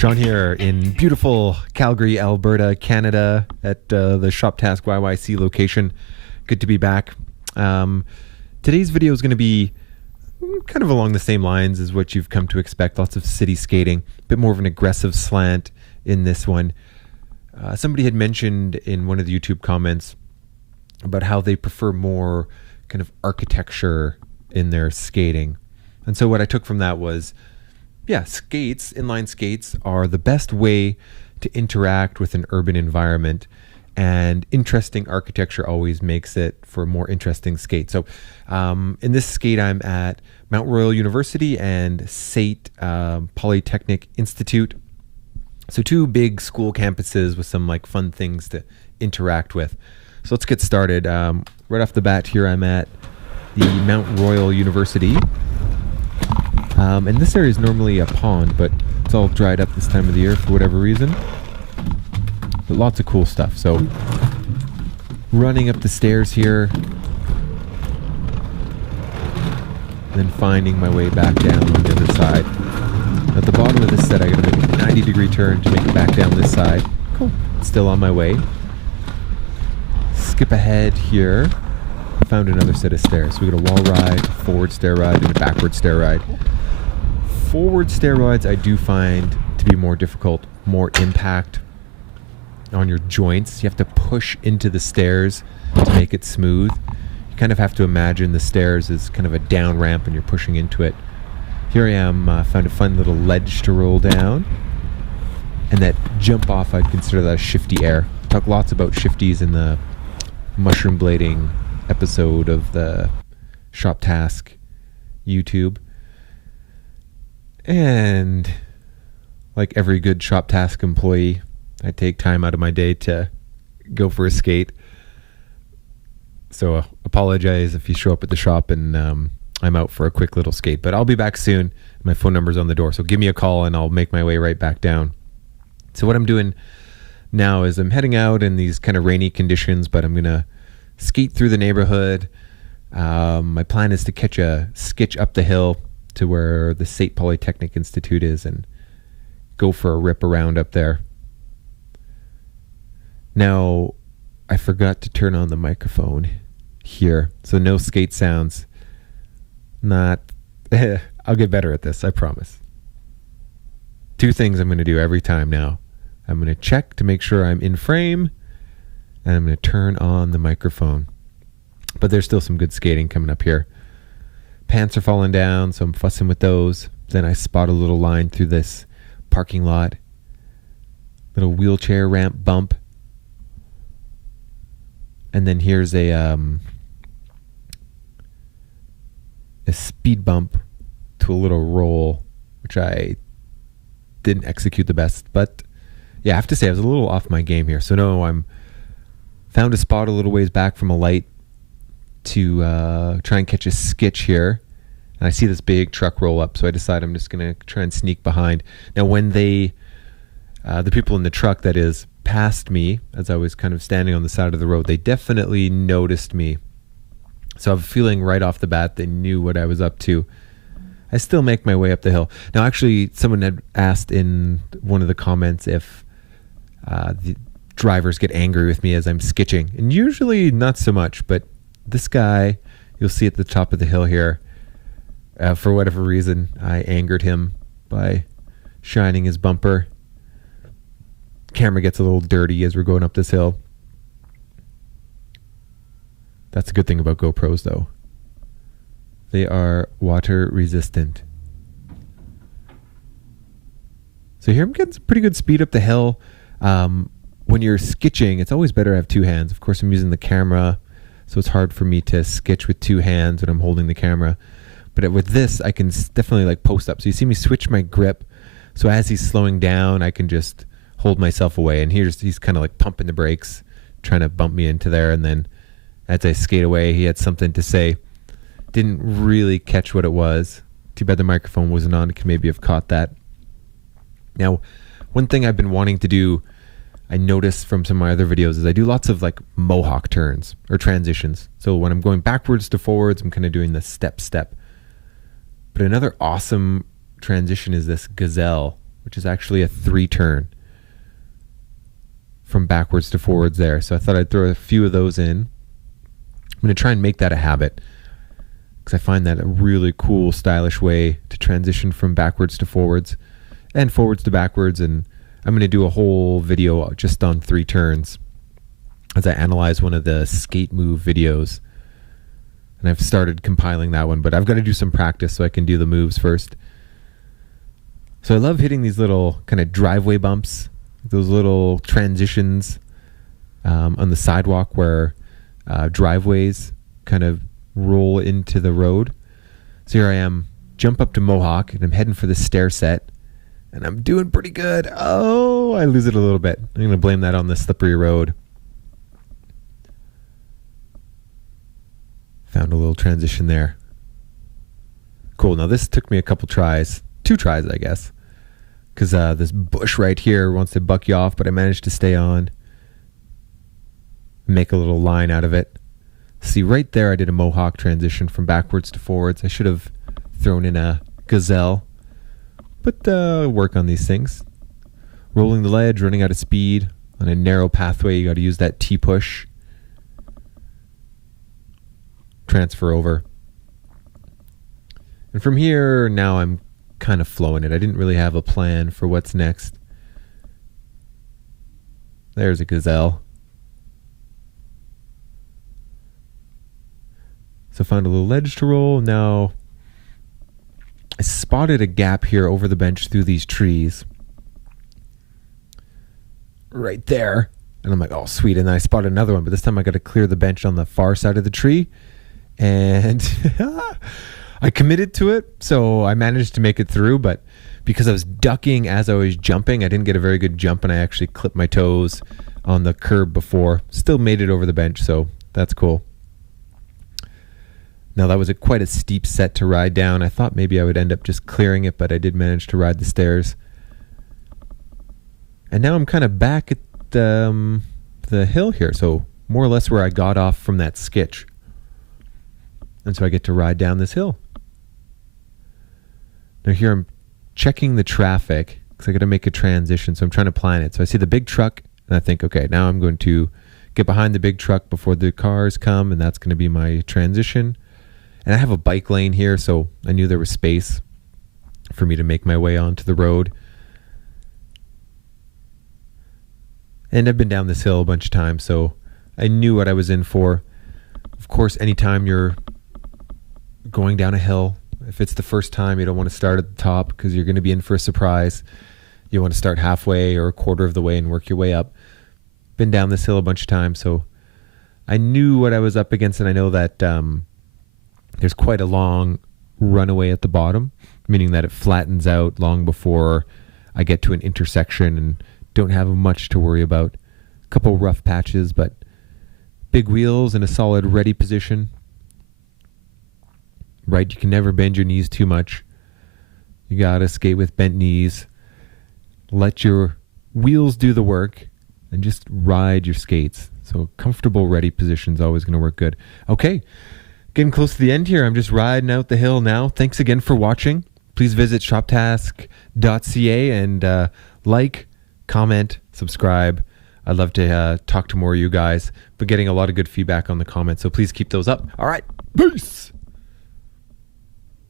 Shaun here in beautiful Calgary, Alberta, Canada at the Shop Task YYC location. Good to be back. Today's video is going to be kind of along the same lines as what you've come to expect. Lots of city skating, a bit more of an aggressive slant in this one. Somebody had mentioned in one of the YouTube comments about how they prefer more kind of architecture in their skating. And so what I took from that was, yeah, skates, inline skates are the best way to interact with an urban environment, and interesting architecture always makes it for a more interesting skate. So in this skate, I'm at Mount Royal University and SAIT Polytechnic Institute. So two big school campuses with some like fun things to interact with. So let's get started. Right off the bat here, I'm at the Mount Royal University. And this area is normally a pond, but it's all dried up this time of the year for whatever reason. But lots of cool stuff. So running up the stairs here, then finding my way back down on the other side. At the bottom of this set, I gotta make a 90-degree turn to make it back down this side. Cool. Still on my way. Skip ahead here. Found another set of stairs. So we got a wall ride, a forward stair ride, and a backward stair ride. Forward stair rides I do find to be more difficult, more impact on your joints. You have to push into the stairs to make it smooth. You kind of have to imagine the stairs as kind of a down ramp and you're pushing into it. Here I am, found a fun little ledge to roll down. And that jump off, I'd consider that a shifty air. Talk lots about shifties in the mushroom blading episode of the Shop Task YouTube. And like every good Shop Task employee, I take time out of my day to go for a skate. So apologize if you show up at the shop and I'm out for a quick little skate, but I'll be back soon. My phone number's on the door, so give me a call and I'll make my way right back down. So what I'm doing now is I'm heading out in these kind of rainy conditions, but I'm gonna skate through the neighborhood. My plan is to catch a skitch up the hill to where the SAIT Polytechnic Institute is and go for a rip around up there. Now, I forgot to turn on the microphone here, so no skate sounds. I'll get better at this, I promise. Two things I'm going to do every time now. I'm going to check to make sure I'm in frame, and I'm going to turn on the microphone. But there's still some good skating coming up here. Pants are falling down, so I'm fussing with those. Then I spot a little line through this parking lot. Little wheelchair ramp bump. And then here's a speed bump to a little roll, which I didn't execute the best. But yeah, I have to say I was a little off my game here. So no, I'm found a spot a little ways back from a light to try and catch a skitch here. And I see this big truck roll up, so I decide I'm just going to try and sneak behind. Now when the people in the truck, that is, passed me as I was kind of standing on the side of the road, they definitely noticed me. So I have a feeling right off the bat they knew what I was up to. I still make my way up the hill. Now actually someone had asked in one of the comments if the drivers get angry with me as I'm skitching. And usually not so much, but this guy, you'll see at the top of the hill here, for whatever reason, I angered him by shining his bumper. Camera gets a little dirty as we're going up this hill. That's a good thing about GoPros though. They are water resistant. So here I'm getting some pretty good speed up the hill. When you're skitching, it's always better to have two hands. Of course, I'm using the camera, so it's hard for me to skitch with two hands when I'm holding the camera. But with this, I can definitely like post up. So you see me switch my grip. So as he's slowing down, I can just hold myself away. And he's kind of like pumping the brakes, trying to bump me into there. And then as I skate away, he had something to say. Didn't really catch what it was. Too bad the microphone wasn't on. It could maybe have caught that. Now, one thing I've been wanting to do, I noticed from some of my other videos, is I do lots of like mohawk turns or transitions. So when I'm going backwards to forwards, I'm kind of doing the step. But another awesome transition is this gazelle. which is actually a 3-turn from backwards to forwards there. So I thought I'd throw a few of those in. I'm going to try and make that a habit because I find that a really cool, stylish way to transition from backwards to forwards and forwards to backwards. And I'm going to do a whole video just on 3 turns as I analyze one of the skate move videos. And I've started compiling that one, but I've got to do some practice so I can do the moves first. So I love hitting these little kind of driveway bumps, those little transitions on the sidewalk where driveways kind of roll into the road. So here I am, jump up to Mohawk, and I'm heading for the stair set, and I'm doing pretty good. Oh, I lose it a little bit. I'm going to blame that on the slippery road. Found a little transition there. Cool. Now this took me a couple tries. 2 tries, I guess. Because this bush right here wants to buck you off, but I managed to stay on. Make a little line out of it. See, right there I did a Mohawk transition from backwards to forwards. I should have thrown in a gazelle. But work on these things. Rolling the ledge, running out of speed. On a narrow pathway, you got to use that T-push. Transfer over. And from here, now I'm kind of flowing it. I didn't really have a plan for what's next. There's a gazelle. So found a little ledge to roll. Now I spotted a gap here over the bench through these trees. Right there. And I'm like, oh, sweet. And then I spotted another one, but this time I got to clear the bench on the far side of the tree. And I committed to it, so I managed to make it through, but because I was ducking as I was jumping, I didn't get a very good jump, and I actually clipped my toes on the curb before. Still made it over the bench, so that's cool. Now, that was quite a steep set to ride down. I thought maybe I would end up just clearing it, but I did manage to ride the stairs. And now I'm kind of back at the hill here, so more or less where I got off from that sketch. And so I get to ride down this hill. Now here I'm checking the traffic because I got to make a transition. So I'm trying to plan it. So I see the big truck and I think, okay, now I'm going to get behind the big truck before the cars come. And that's going to be my transition. And I have a bike lane here. So I knew there was space for me to make my way onto the road. And I've been down this hill a bunch of times. So I knew what I was in for. Of course, anytime you're going down a hill, if it's the first time, you don't want to start at the top because you're going to be in for a surprise. You want to start halfway or a quarter of the way and work your way up. Been down this hill a bunch of times, so I knew what I was up against, and I know that there's quite a long runaway at the bottom, meaning that it flattens out long before I get to an intersection and don't have much to worry about. A couple rough patches, but big wheels in a solid ready position. Right, you can never bend your knees too much. You gotta skate with bent knees. Let your wheels do the work and just ride your skates. So comfortable, ready position is always going to work good. Okay, getting close to the end here. I'm just riding out the hill now. Thanks again for watching. Please visit shoptask.ca and like, comment, subscribe. I'd love to talk to more of you guys, but getting a lot of good feedback on the comments. So please keep those up. All right, peace.